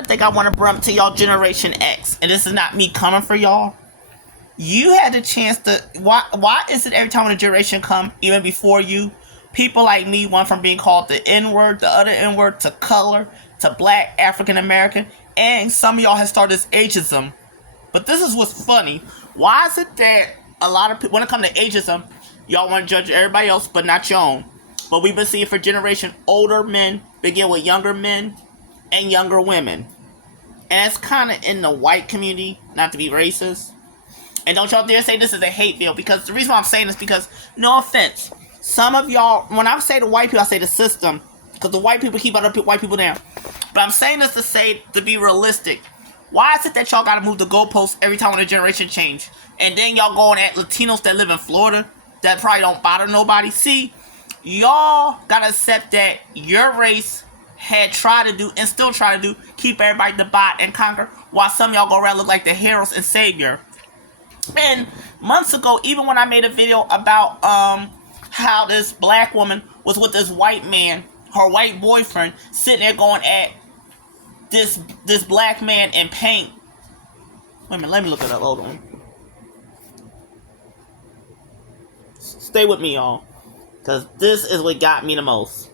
another thing I want to bring up to y'all Generation X, and this is not me coming for y'all. You had the chance to, why is it every time when a generation come, even before you, people like me went from being called the N-word, the other N-word, to color, to black, African American, and some of y'all have started this ageism. But this is what's funny. Why is it that a lot of people, when it comes to ageism, y'all want to judge everybody else but not your own? But we've been seeing for generation, older men begin with younger men and younger women. And it's kind of in the white community, not to be racist. And don't y'all dare say this is a hate bill, because the reason why I'm saying this is because, no offense, some of y'all, when I say the white people, I say the system, because the white people keep other white people down. But I'm saying this to say, to be realistic. Why is it that y'all gotta move the goalposts every time when a generation change? And then y'all going at Latinos that live in Florida that probably don't bother nobody? See, y'all gotta accept that your race had tried to do, and still try to do, keep everybody to bot and conquer, while some of y'all go around look like the heroes and savior. And months ago, even when I made a video about how this black woman was with this white man, her white boyfriend, sitting there going at this black man in paint. Wait a minute, let me look it up. Hold on. Stay with me, y'all, because this is what got me the most.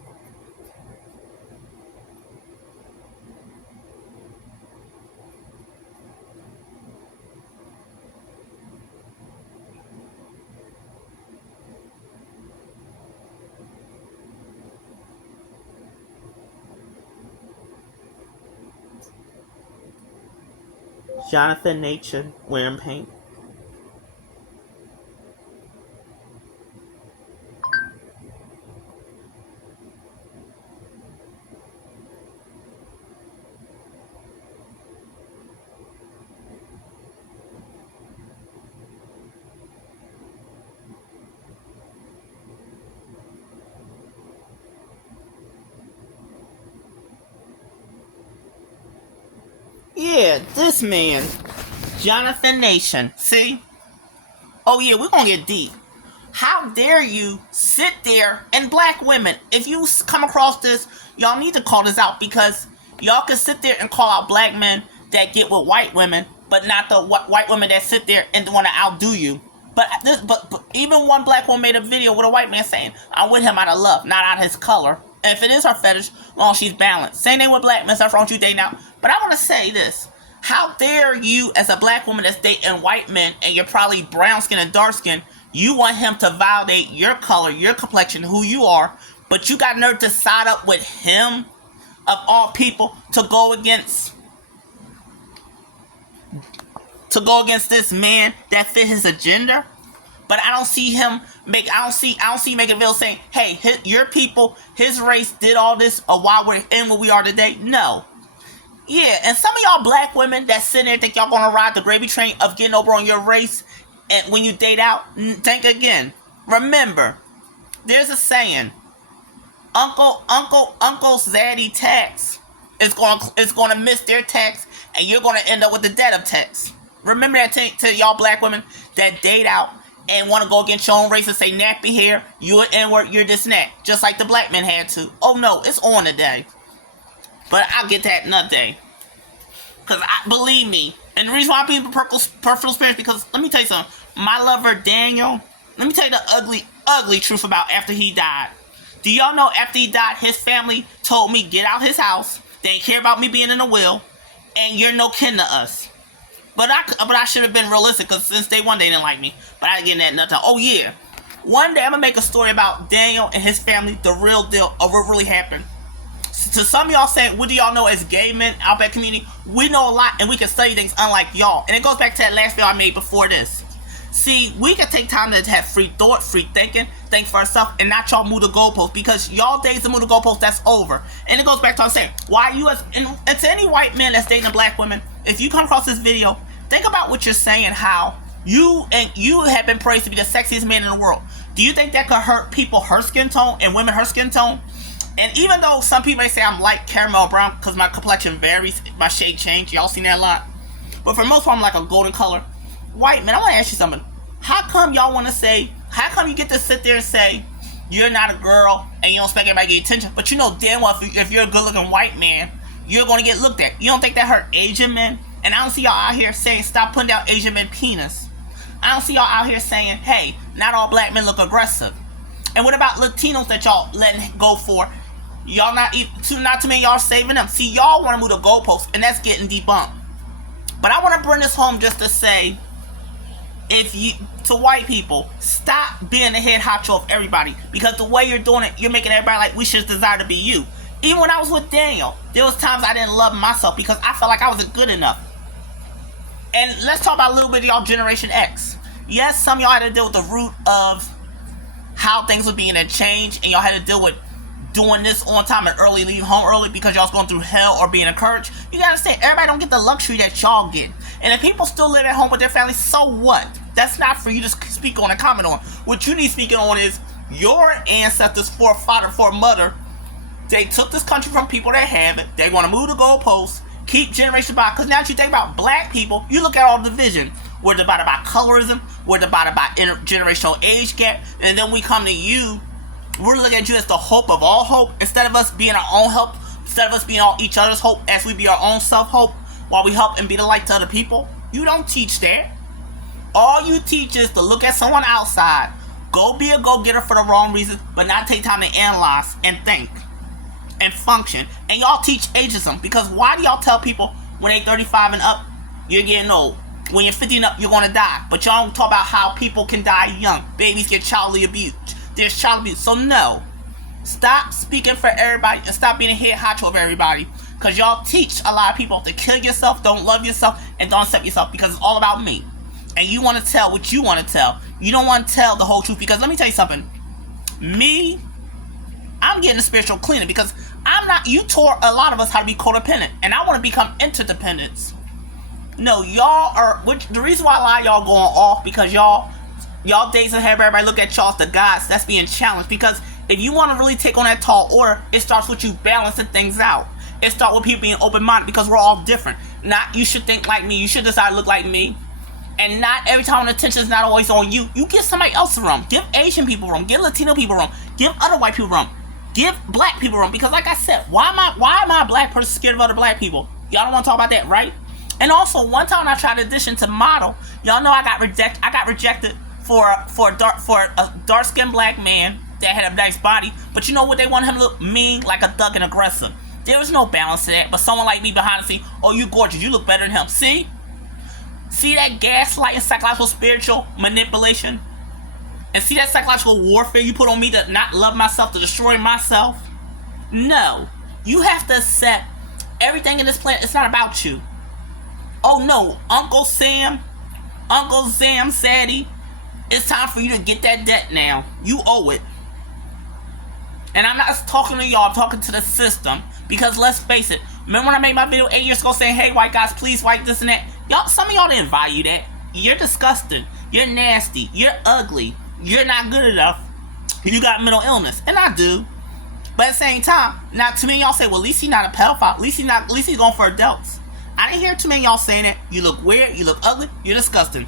Jonathan Nature wearing paint. Yeah, this man, Jonathan Nation. See? Oh yeah, we're gonna get deep. How dare you sit there, and black women, if you come across this, y'all need to call this out, because y'all can sit there and call out black men that get with white women, but not the white women that sit there and want to outdo you. But even one black woman made a video with a white man saying, I'm with him out of love, not out of his color. And if it is her fetish, well, she's balanced. Same thing with black men, stuff wrong with you dating out. But I want to say this. How dare you, as a black woman that's dating white men, and you're probably brown skin and dark skin, you want him to validate your color, your complexion, who you are, but you got nerve to side up with him, of all people, to go against this man that fit his agenda. But I don't see him make. I don't see make a video saying, "Hey, your people, his race did all this, or why we're in where we are today." No. Yeah, and some of y'all black women that sit there think y'all gonna ride the gravy train of getting over on your race, and when you date out, think again. Remember, there's a saying: Uncle's zaddy tax is gonna miss their tax, and you're gonna end up with the debt of tax. Remember that to y'all black women that date out and want to go against your own race and say nappy hair, you an N-word, you're this and that. Just like the black men had to. Oh no, it's on today. But I'll get that another day. Because believe me, and the reason why I'm being personal experience, because let me tell you something. My lover Daniel, let me tell you the ugly truth about after he died. Do y'all know after he died, his family told me get out his house. They didn't care about me being in the will, and you're no kin to us. But I should have been realistic, because since day one they didn't like me. But I didn't get that nothing. Oh yeah, one day I'm gonna make a story about Daniel and his family, the real deal of what really happened. To some of y'all saying, what do y'all know as gay men out that community? We know a lot, and we can study things unlike y'all. And it goes back to that last video I made before this. See, we can take time to have free thought, free thinking, think for ourselves, and not y'all move the goalposts, because y'all days to move the goalposts, that's over. And it goes back to what I'm saying. Why you and to any white man that's dating black women, if you come across this video, think about what you're saying, how you have been praised to be the sexiest man in the world. Do you think that could hurt people her skin tone and women her skin tone? And even though some people may say I'm light caramel brown because my complexion varies, my shade change, y'all seen that a lot. But for the most part, I'm like a golden color. White man, I want to ask you something. How come y'all want to say, how come you get to sit there and say, you're not a girl and you don't expect everybody to get attention, but you know damn well if you're a good looking white man, you're going to get looked at. You don't think that hurt Asian men? And I don't see y'all out here saying, stop putting down Asian men penis. I don't see y'all out here saying, hey, not all black men look aggressive. And what about Latinos that y'all letting go for? Y'all not too many y'all saving them. See, y'all want to move the goalposts, and that's getting debunked. But I want to bring this home just to say, to white people, stop being the head honcho of everybody, because the way you're doing it, you're making everybody like we should desire to be you. Even when I was with Daniel, there was times I didn't love myself because I felt like I wasn't good enough. And let's talk about a little bit of y'all Generation X. Yes, some of y'all had to deal with the root of how things were being changed, and y'all had to deal with doing this on time and early, leaving home early because y'all's going through hell or being encouraged. You gotta understand, everybody don't get the luxury that y'all get. And if people still live at home with their families, so what? That's not for you to speak on and comment on. What you need speaking on is your ancestors, forefather, foremother. They took this country from people that have it. They want to move the goalposts, keep generations by. Because now that you think about black people, you look at all the division. We're divided by colorism. We're divided by intergenerational age gap. And then we come to you. We're looking at you as the hope of all hope. Instead of us being our own help, instead of us being all each other's hope, as we be our own self-hope, while we help and be the light to other people. You don't teach that. All you teach is to look at someone outside, go be a go-getter for the wrong reasons, but not take time to analyze and think and function. And y'all teach ageism, because why do y'all tell people when they 35 and up, you're getting old? When you're 50 and up, you're going to die. But y'all don't talk about how people can die young. Babies get childly abused. There's child abuse. So no. Stop speaking for everybody and stop being a head honcho of everybody. Because y'all teach a lot of people to kill yourself, don't love yourself, and don't accept yourself, because it's all about me. And you want to tell what you want to tell. You don't want to tell the whole truth, because let me tell you something. Me, I'm getting a spiritual cleaning, because you taught a lot of us how to be codependent, and I want to become interdependents. No, y'all are, the reason why a lot of y'all going off, because y'all days and have everybody look at y'all as the gods. That's being challenged, because if you want to really take on that tall order, it starts with you balancing things out. It starts with people being open-minded, because we're all different. Not you should think like me, you should decide to look like me. And not every time the attention is not always on you. You give somebody else room. Give Asian people room. Give Latino people room. Give other white people room. Give black people room. Because like I said, why am I a black person scared of other black people? Y'all don't want to talk about that, right? And also, one time I tried to audition to model. Y'all know I got rejected for a dark-skinned black man that had a nice body. But you know what? They wanted him to look mean, like a thug and aggressive. There was no balance to that. But someone like me behind the scene, oh, you gorgeous. You look better than him. See? See that gaslighting, psychological, spiritual manipulation? And see that psychological warfare you put on me to not love myself, to destroy myself? No. You have to accept everything in this planet. It's not about you. Oh no, Uncle Sam, Sadie, it's time for you to get that debt now. You owe it. And I'm not talking to y'all, I'm talking to the system. Because let's face it, remember when I made my video 8 years ago saying, hey white guys, please white this and that? Y'all, some of y'all didn't value that. You're disgusting. You're nasty. You're ugly. You're not good enough. You got mental illness. And I do. But at the same time, now to me y'all say, well at least he's not a pedophile. At least he's going for adults. I didn't hear too many y'all saying it. You look weird. You look ugly. You're disgusting.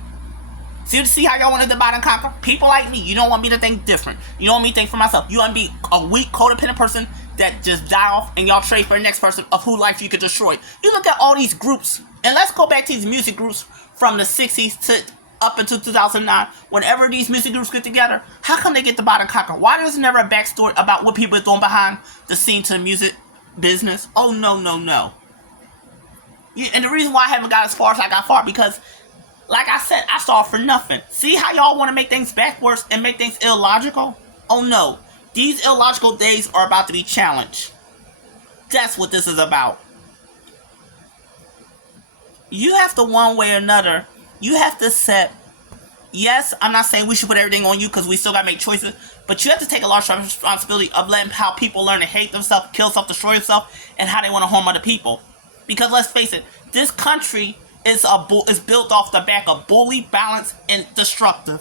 See how y'all want to divide and conquer? People like me, you don't want me to think different. You don't want me to think for myself. You want to be a weak, codependent person that just die off and y'all trade for the next person of whose life you could destroy. You look at all these groups, and let's go back to these music groups from the 60s to up until 2009. Whenever these music groups get together, how come they get divide and conquer? Why there's never a backstory about what people are doing behind the scene to the music business? Oh, no. And the reason why I haven't got as far as I got far, because like I said, I saw for nothing. See how y'all want to make things backwards and make things illogical? Oh no. These illogical days are about to be challenged. That's what this is about. You have to, one way or another, you have to set, yes, I'm not saying we should put everything on you because we still got to make choices, but you have to take a large responsibility of letting how people learn to hate themselves, kill self, destroy themselves, and how they want to harm other people. Because let's face it, this country is built off the back of bully, balanced, and destructive.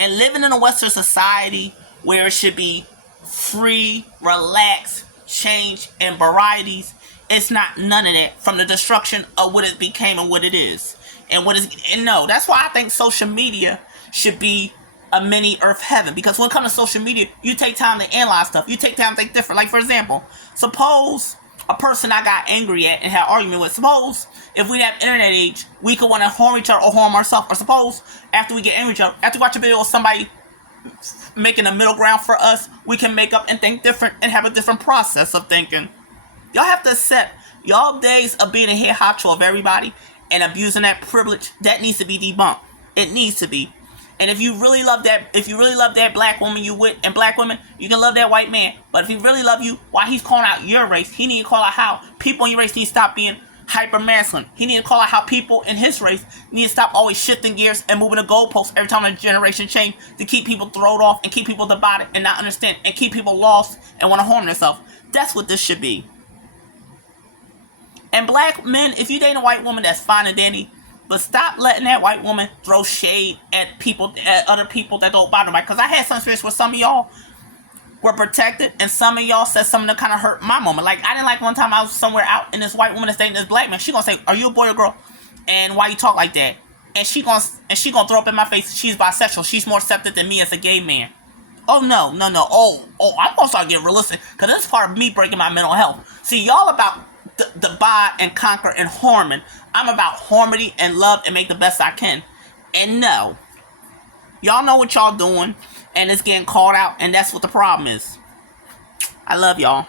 And living in a Western society where it should be free, relaxed, change, and varieties, it's not none of that from the destruction of what it became and what it is. And no, that's why I think social media should be a mini Earth heaven. Because when it comes to social media, you take time to analyze stuff. You take time to think different. Like, for example, suppose a person I got angry at and had an argument with. Suppose if we have internet age, we could want to harm each other or harm ourselves. Or suppose after we get angry at each other, after we watch a video of somebody making a middle ground for us, we can make up and think different and have a different process of thinking. Y'all have to accept y'all days of being a head honcho of everybody and abusing that privilege. That needs to be debunked. It needs to be. And if you really love that black woman you with, and black women, you can love that white man. But if he really love you, while he's calling out your race, he need to call out how people in your race need to stop being hyper masculine. He need to call out how people in his race need to stop always shifting gears and moving the goalposts every time a generation change to keep people thrown off and keep people divided and not understand and keep people lost and want to harm themselves. That's what this should be. And black men, if you date a white woman, that's fine and dandy. But stop letting that white woman throw shade at people, at other people that don't bother nobody. Because I had some experience where some of y'all were protected, and some of y'all said something that kind of hurt my moment. Like, I didn't like one time I was somewhere out, and this white woman is dating this black man. She gonna say, "Are you a boy or girl? And why you talk like that?" And she gonna throw up in my face. She's bisexual. She's more accepted than me as a gay man. Oh no. Oh, I'm gonna start getting realistic because this is part of me breaking my mental health. See, y'all about divide and conquer and harmony. I'm about harmony and love and make the best I can. And no, y'all know what y'all doing, and it's getting called out, and that's what the problem is. I love y'all.